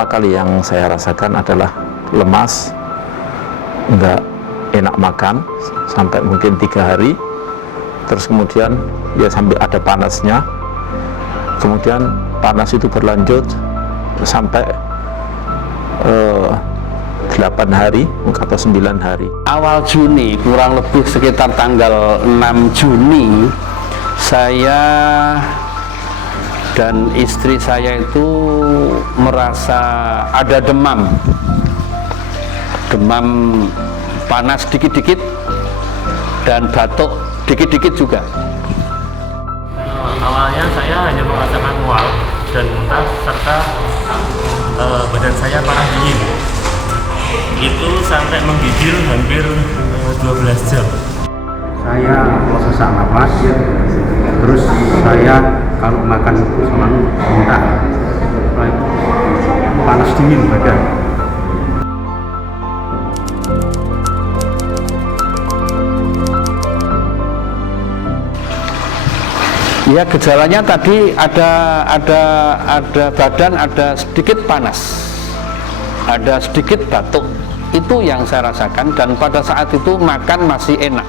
pertama kali yang saya rasakan adalah lemas, nggak enak makan sampai mungkin 3 hari. Terus kemudian ya sampai ada panasnya, kemudian panas itu berlanjut sampai 8 hari atau 9 hari. Awal Juni, kurang lebih sekitar tanggal 6 Juni, saya dan istri saya itu merasa ada demam panas dikit-dikit dan batuk dikit-dikit juga. Awalnya saya hanya merasakan mual dan muntah serta badan saya parah dingin. Itu sampai menggigil hampir 12 jam. Saya sesak napas, terus saya kalau makan selalu muntah, panas dingin badan. Ya, gejalanya tadi ada badan ada sedikit panas, ada sedikit batuk, itu yang saya rasakan, dan pada saat itu makan masih enak.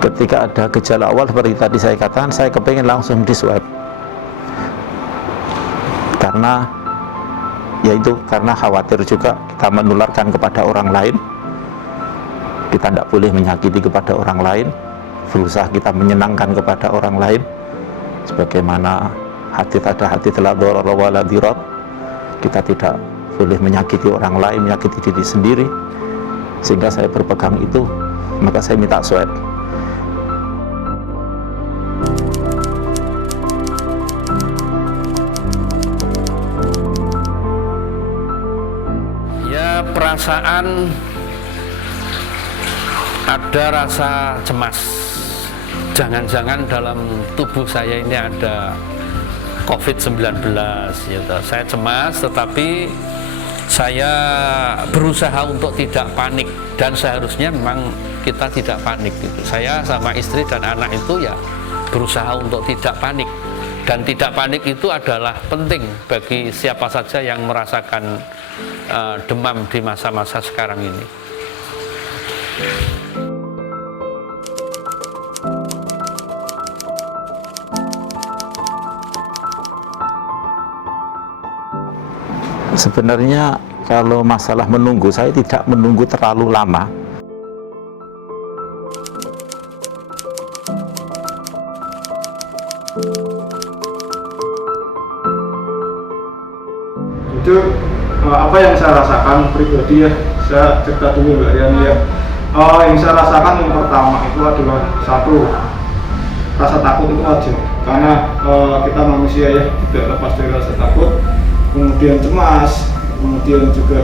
Ketika ada gejala awal seperti tadi saya katakan, saya kepingin langsung di swab, karena yaitu karena khawatir juga kita menularkan kepada orang lain. Kita tidak boleh menyakiti kepada orang lain, berusaha kita menyenangkan kepada orang lain, sebagaimana hadits ada hadits la dharara wa la dirar. Kita tidak boleh menyakiti orang lain, menyakiti diri sendiri. Sehingga saya berpegang itu, maka saya minta swab. Perasaan ada rasa cemas, jangan-jangan dalam tubuh saya ini ada COVID-19 gitu. Saya cemas, tetapi saya berusaha untuk tidak panik, dan seharusnya memang kita tidak panik gitu. Saya sama istri dan anak itu ya berusaha untuk tidak panik, dan tidak panik itu adalah penting bagi siapa saja yang merasakan demam di masa-masa sekarang ini. Sebenarnya kalau masalah menunggu, saya tidak menunggu terlalu lama. Itu apa yang saya rasakan pribadi ya, saya cerita dulu Mbak Riani ya. Yang saya rasakan yang pertama itu adalah satu, rasa takut itu wajar, karena kita manusia ya, tidak lepas dari rasa takut. Kemudian cemas, kemudian juga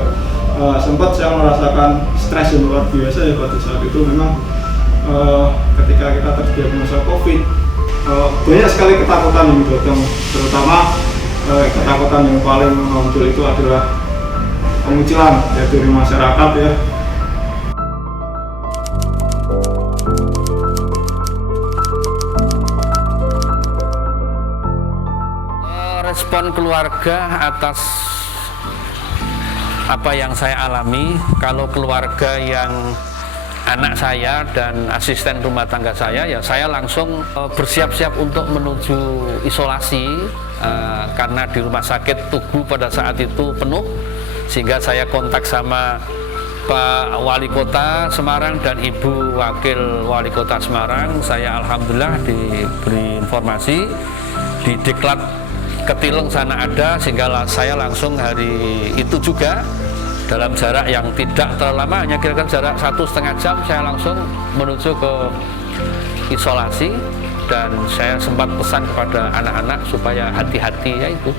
sempat saya merasakan stres yang luar biasa ya pada saat itu. Memang ketika kita terdiagnosa COVID, banyak sekali ketakutan yang datang, terutama ketakutan yang paling muncul itu adalah pengucilan ya dari masyarakat ya. Respon keluarga atas apa yang saya alami, kalau keluarga yang anak saya dan asisten rumah tangga saya, ya saya langsung bersiap-siap untuk menuju isolasi, karena di rumah sakit Tugu pada saat itu penuh, sehingga saya kontak sama Pak Wali Kota Semarang dan Ibu Wakil Wali Kota Semarang. Saya alhamdulillah diberi informasi, di diklat Ketileng sana ada, sehingga saya langsung hari itu juga dalam jarak yang tidak terlalu lama, hanya kira-kira jarak 1,5 jam, saya langsung menuju ke isolasi. Dan saya sempat pesan kepada anak-anak supaya hati-hati, ya itu.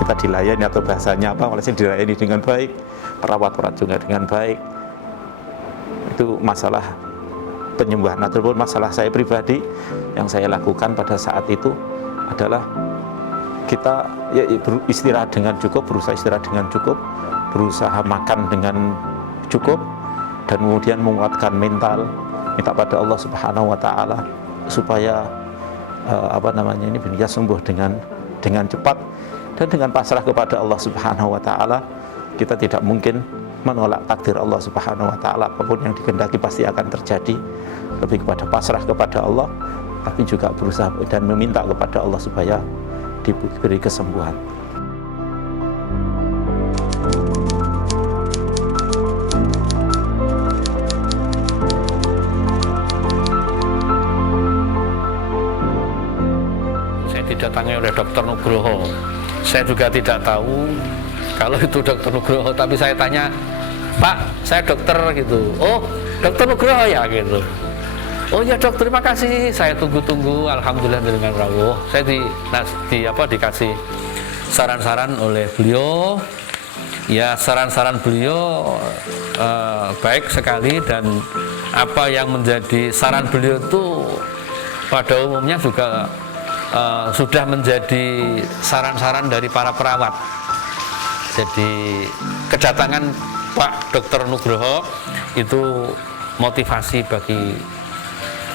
Kita dilayani, atau bahasanya apa, malaysia dilayani dengan baik, perawat-perawat juga dengan baik. Itu masalah penyembuhan, ataupun masalah saya pribadi yang saya lakukan pada saat itu adalah kita ya, istirahat dengan cukup, berusaha istirahat dengan cukup, berusaha makan dengan cukup, dan kemudian menguatkan mental, minta pada Allah Subhanahu wa taala supaya ini bisa sembuh dengan cepat, dan dengan pasrah kepada Allah Subhanahu wa taala. Kita tidak mungkin menolak takdir Allah Subhanahu wa taala, apapun yang dikehendaki pasti akan terjadi. Lebih kepada pasrah kepada Allah, tapi juga berusaha dan meminta kepada Allah supaya diberi kesembuhan. Saya didatangi oleh Dr. Nugroho. Saya juga tidak tahu kalau itu Dr. Nugroho, tapi saya tanya, Pak, saya dokter gitu. Oh, Dr. Nugroho ya gitu. Oh ya dok, terima kasih. Saya tunggu-tunggu. Alhamdulillah dengan rawuh. Saya dikasih saran-saran oleh beliau. Ya, saran-saran beliau baik sekali, dan apa yang menjadi saran beliau itu pada umumnya juga sudah menjadi saran-saran dari para perawat. Jadi kedatangan Pak Dr. Nugroho itu motivasi bagi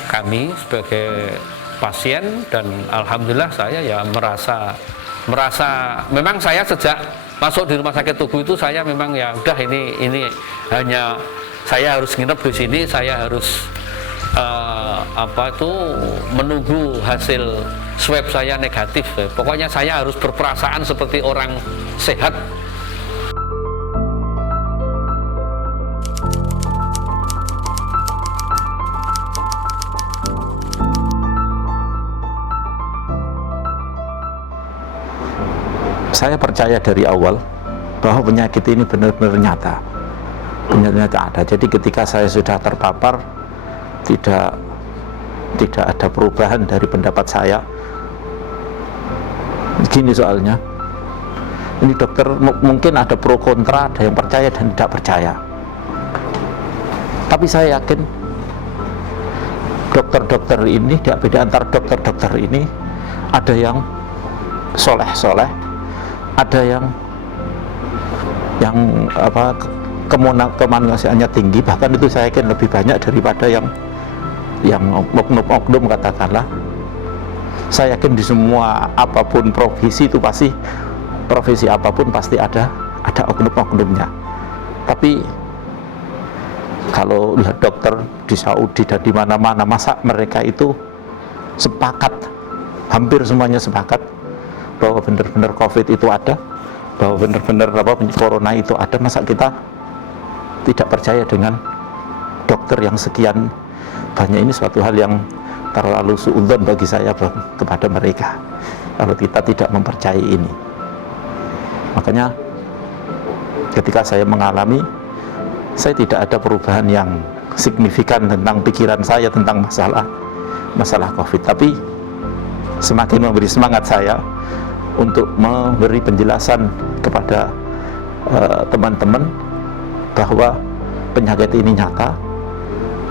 kami sebagai pasien, dan alhamdulillah saya ya merasa memang saya sejak masuk di rumah sakit Tugu itu saya memang ya udah ini hanya saya harus nginep di sini, saya harus menunggu hasil swab saya negatif. Pokoknya saya harus berperasaan seperti orang sehat. Saya percaya dari awal bahwa penyakit ini benar-benar nyata, benar-benar ada. Jadi ketika saya sudah terpapar, tidak ada perubahan dari pendapat saya. Gini soalnya, ini dokter mungkin ada pro kontra, ada yang percaya dan tidak percaya. Tapi saya yakin dokter-dokter ini, tidak beda antar dokter-dokter ini, ada yang soleh-soleh, ada yang kemanusiaannya tinggi, bahkan itu saya yakin lebih banyak daripada yang oknum-oknum katakanlah. Saya yakin di semua apapun profesi itu pasti, profesi apapun pasti ada oknum-oknumnya. Tapi kalau lihat dokter di Saudi dan di mana-mana, masa mereka itu sepakat, hampir semuanya sepakat bahwa benar-benar COVID itu ada, bahwa benar-benar corona itu ada. Masa kita tidak percaya dengan dokter yang sekian banyak? Ini suatu hal yang terlalu suudzon bagi saya kepada mereka kalau kita tidak mempercayai ini. Makanya ketika saya mengalami, saya tidak ada perubahan yang signifikan tentang pikiran saya tentang masalah COVID, tapi semakin memberi semangat saya untuk memberi penjelasan kepada teman-teman bahwa penyakit ini nyata,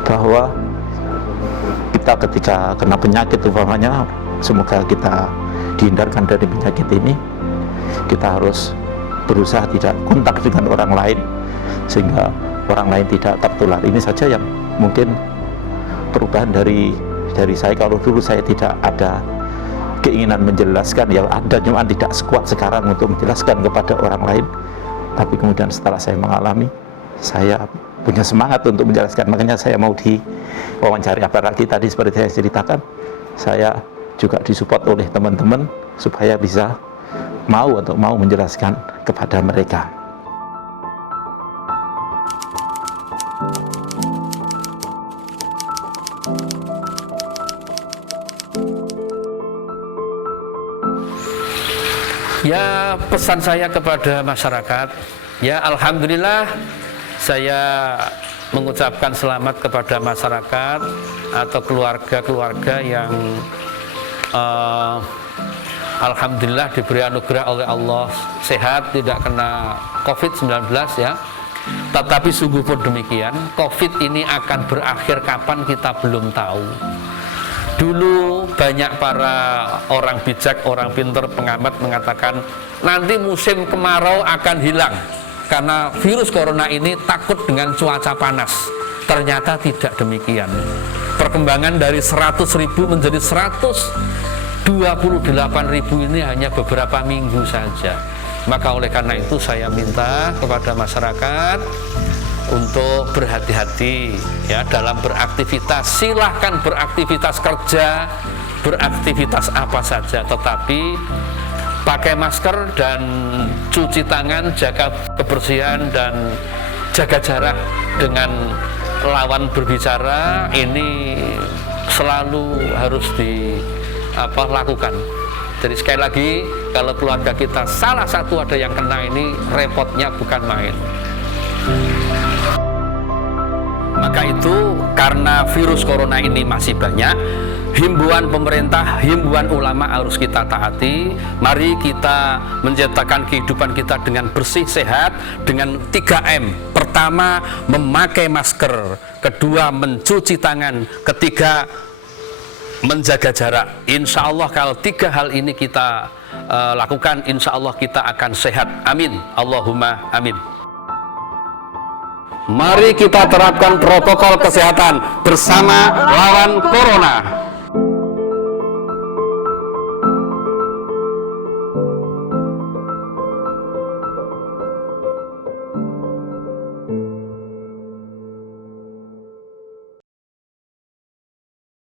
bahwa kita ketika kena penyakit umpamanya, semoga kita dihindarkan dari penyakit ini, kita harus berusaha tidak kontak dengan orang lain sehingga orang lain tidak tertular. Ini saja yang mungkin perubahan dari saya. Kalau dulu saya tidak ada keinginan menjelaskan, yang ada cuma tidak sekuat sekarang untuk menjelaskan kepada orang lain, tapi kemudian setelah saya mengalami, saya punya semangat untuk menjelaskan. Makanya saya mau diwawancara, apalagi tadi seperti saya ceritakan, saya juga disupport oleh teman-teman supaya bisa mau menjelaskan kepada mereka. Ya, pesan saya kepada masyarakat, ya alhamdulillah saya mengucapkan selamat kepada masyarakat atau keluarga-keluarga yang alhamdulillah diberi anugerah oleh Allah sehat, tidak kena COVID-19 ya. Tetapi sungguh pun demikian, COVID ini akan berakhir kapan kita belum tahu. Dulu banyak para orang bijak, orang pinter, pengamat mengatakan nanti musim kemarau akan hilang karena virus corona ini takut dengan cuaca panas. Ternyata tidak demikian. Perkembangan dari 100.000 menjadi 128.000 ini hanya beberapa minggu saja. Maka oleh karena itu saya minta kepada masyarakat untuk berhati-hati ya dalam beraktivitas. Silahkan beraktivitas kerja, beraktivitas apa saja, tetapi pakai masker dan cuci tangan, jaga kebersihan dan jaga jarak dengan lawan berbicara. Ini selalu harus dilakukan. Jadi sekali lagi, kalau keluarga kita salah satu ada yang kena, ini repotnya bukan main. Maka itu karena virus corona ini masih banyak, himbauan pemerintah, himbauan ulama harus kita taati. Mari kita menciptakan kehidupan kita dengan bersih, sehat, dengan 3M. Pertama, memakai masker. Kedua, mencuci tangan. Ketiga, menjaga jarak. Insya Allah kalau 3 hal ini kita lakukan, insya Allah kita akan sehat. Amin. Allahumma amin. Mari kita terapkan protokol kesehatan bersama lawan corona.